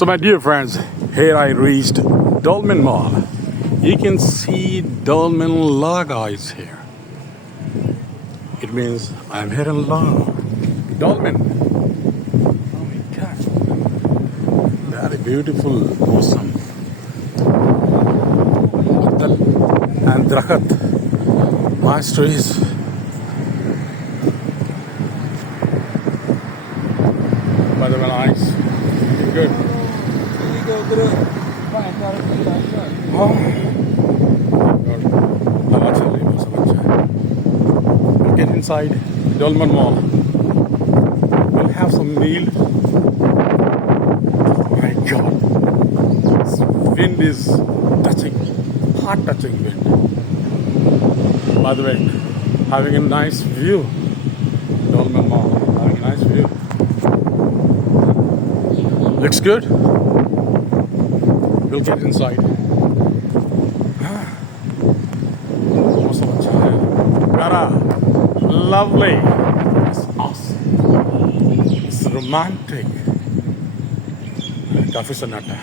So my dear friends, here I reached Dolmen Mall. You can see Dolmen logo is here. It means I'm here in Dolmen. Oh my God, very beautiful, awesome. And Drakat, nice trees. By the way, nice, good. Oh, we'll get inside Dolmen Mall. We'll have some meal. Oh my God, this wind is touching, heart touching wind. By the way, having a nice view. Dolmen Mall, having a nice view. Looks good. We'll get inside. Lovely. It's awesome. It's romantic. Coffee Sonata.